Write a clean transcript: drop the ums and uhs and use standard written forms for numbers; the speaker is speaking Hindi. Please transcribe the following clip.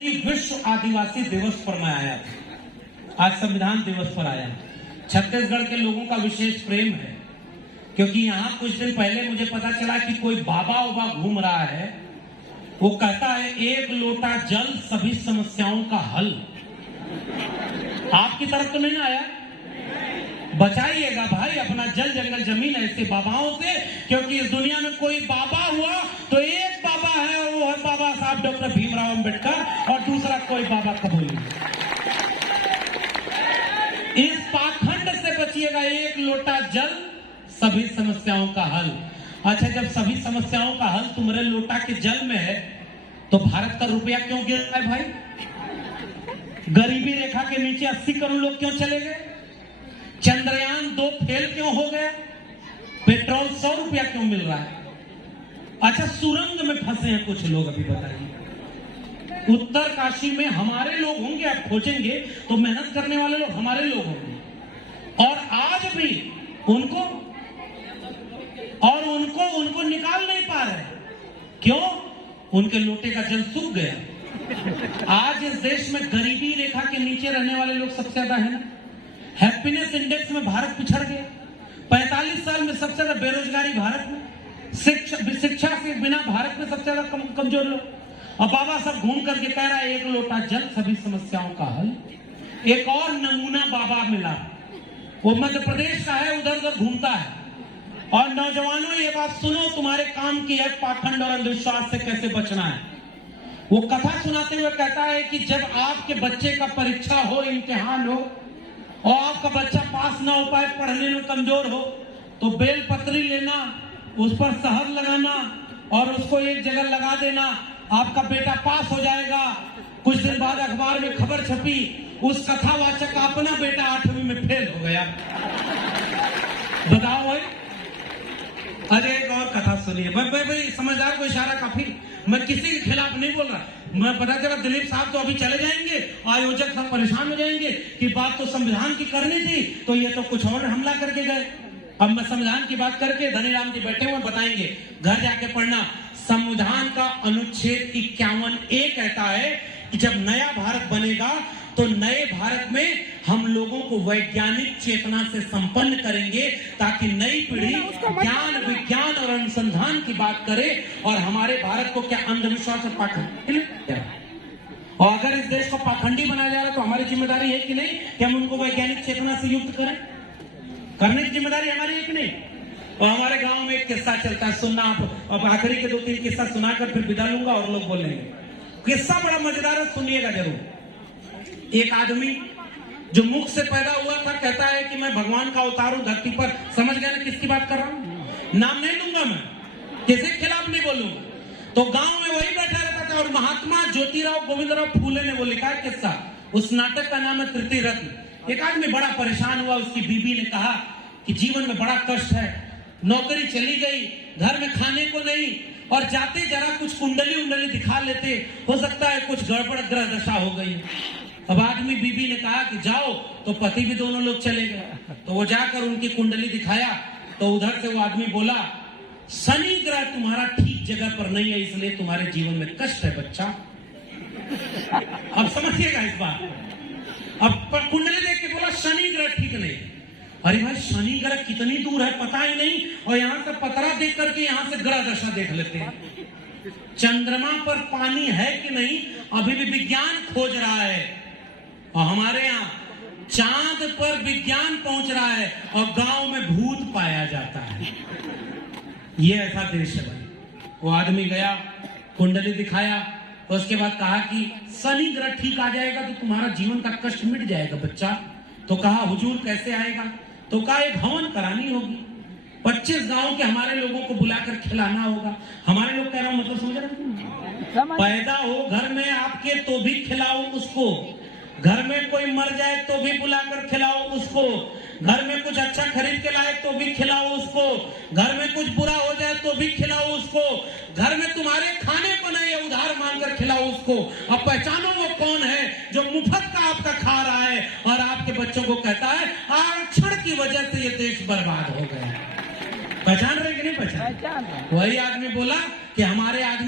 विश्व आदिवासी दिवस पर मैं आया था। आज संविधान दिवस पर आया। छत्तीसगढ़ के लोगों का विशेष प्रेम है, क्योंकि यहाँ कुछ दिन पहले मुझे पता चला कि कोई बाबा उबा घूम रहा है। वो कहता है एक लोटा जल सभी समस्याओं का हल। आपकी तरफ तो नहीं ना आया? बचाइएगा भाई अपना जल जंगल जमीन ऐसे बाबाओं से, क्योंकि इस दुनिया में कोई बाबा हुआ तो एक बाबा है, और वो है बाबा साहब डॉक्टर भीमराव अंबेडकर, और दूसरा कोई बाबा कबूल नहीं। इस पाखंड से बचिएगा। एक लोटा जल सभी समस्याओं का हल। अच्छा, जब सभी समस्याओं का हल तुम्हारे लोटा के जल में है, तो भारत का रुपया क्यों गिर रहा है भाई? गरीबी रेखा के नीचे 80 करोड़ लोग क्यों चले गए? चंद्रयान 2 फेल क्यों हो गया? पेट्रोल 100 रुपया क्यों मिल रहा है? अच्छा, सुरंग में फंसे हैं कुछ लोग, अभी बताइए। उत्तर काशी में हमारे लोग होंगे, आप खोजेंगे तो मेहनत करने वाले लोग हमारे लोग होंगे, और आज भी उनको निकाल नहीं पा रहे। क्यों? उनके लोटे का जल सूख गया। आज इस देश में गरीबी रेखा के नीचे रहने वाले लोग सबसे ज्यादा है ना। हैप्पीनेस इंडेक्स में भारत पिछड़ गया। 45 साल में सबसे ज्यादा बेरोजगारी भारत में। शिक्षा से बिना भारत में सबसे ज्यादा कमजोर लोग। और बाबा सब घूम करके कह रहा है एक लोटा जल सभी समस्याओं का हल। एक और नमूना बाबा मिला, वो मध्य प्रदेश का है, उधर उधर घूमता है। और नौजवानों, ये बात सुनो, तुम्हारे काम की है पाखंड और अंधविश्वास से कैसे बचना है। वो कथा सुनाते हुए कहता है कि जब आपके बच्चे का परीक्षा हो, इम्तिहान हो, और आपका बच्चा पास ना हो पाए, पढ़ने में कमजोर हो, तो बेल पत्री लेना, उस पर शहद लगाना और उसको एक जगह लगा देना, आपका बेटा पास हो जाएगा। कुछ दिन बाद अखबार में खबर छपी, उस कथावाचक का अपना बेटा 8वीं में फेल हो गया। बताओ भाई। अरे एक और कथा सुनिए भाई, समझदार को इशारा काफी। मैं किसी के खिलाफ नहीं बोल रहा। मैं पता चला दिलीप साहब तो अभी चले जाएंगे, आयोजक सब परेशान हो जाएंगे कि बात तो संविधान की करनी थी, तो ये तो कुछ और हमला करके गए। अब मैं संविधान की बात करके, धनीराम जी बैठे हुए बताएंगे, घर जाके पढ़ना। संविधान का अनुच्छेद 51A कहता है कि जब नया भारत बनेगा तो नए भारत में हम लोगों को वैज्ञानिक चेतना से संपन्न करेंगे, ताकि नई पीढ़ी ज्ञान, विज्ञान और अनुसंधान की बात करे, और हमारे भारत को क्या अंधविश्वास और पाखंडी। और अगर इस देश को पाखंडी बनाया जा रहा है तो हमारी जिम्मेदारी है कि नहीं कि हम उनको वैज्ञानिक चेतना से युक्त करें। करने की जिम्मेदारी हमारी है कि नहीं? और हमारे गांव में एक किस्सा चलता है, सुनना आप। अब आखिरी के 2-3 किस्सा सुनाकर फिर विदा लूंगा और लोग बोलेंगे। किस्सा बड़ा मजेदार है, सुनिएगा जरूर। एक आदमी जो मुख से पैदा हुआ था, कहता है कि मैं भगवान का अवतार हूं धरती पर। समझ गए ना किसकी बात कर रहा हूं? नाम नहीं लूंगा, मैं किसी के खिलाफ नहीं बोलूंगा। तो गांव में वही बैठा रहता था, और महात्मा ज्योतिराव गोविंदराव फूले ने वो लिखा है किस्सा। उस नाटक का नाम है तृतीय रत्न। एक आदमी बड़ा परेशान हुआ, उसकी बीबी ने कहा कि जीवन में बड़ा कष्ट है, नौकरी चली गई, घर में खाने को नहीं, और जाते जरा कुछ कुंडली उंडली दिखा लेते, हो सकता है कुछ गड़बड़ ग्रह दशा हो गई। अब आदमी बीबी ने कहा कि जाओ, तो पति भी दोनों लोग चले गए। तो वो जाकर उनकी कुंडली दिखाया, तो उधर से वो आदमी बोला, शनि ग्रह तुम्हारा ठीक जगह पर नहीं है, इसलिए तुम्हारे जीवन में कष्ट है बच्चा। अब समझिएगा इस बात। अब कुंडली देख के बोला शनि ग्रह ठीक नहीं। अरे भाई, शनि ग्रह कितनी दूर है पता ही नहीं, और यहाँ से पतरा देख करके यहाँ से ग्रह दशा देख लेते हैं। चंद्रमा पर पानी है कि नहीं अभी भी विज्ञान खोज रहा है, और हमारे यहाँ चांद पर विज्ञान पहुंच रहा है, और गांव में भूत पाया जाता है। ये ऐसा देश है भाई। वो आदमी गया, कुंडली दिखाया, उसके बाद कहा कि शनि ग्रह ठीक आ जाएगा तो तुम्हारा जीवन का कष्ट मिट जाएगा बच्चा। तो कहा हुजूर कैसे आएगा? तो कहा एक हवन करानी होगी, 25 गांव के हमारे लोगों को बुलाकर खिलाना होगा। हमारे लोग कह रहा हूं, मतलब समझ रहे? पैदा हो घर में आपके तो भी खिलाओ उसको, घर में कोई मर जाए तो भी बुलाकर खिलाओ उसको, घर में कुछ अच्छा खरीद के लाए तो भी खिलाओ उसको, घर में कुछ बुरा हो जाए तो भी खिलाओ उसको, घर में तुम्हारे खाने को नहीं है उधार मांगकर खिलाओ उसको। अब पहचानो वो कौन है जो मुफ्त का आपका खा रहा है और आपके बच्चों को कहता है आरक्षण की वजह से ये देश बर्बाद हो गया। पहचान रहे कि नहीं पहचान? वही आदमी बोला कि हमारे आदमी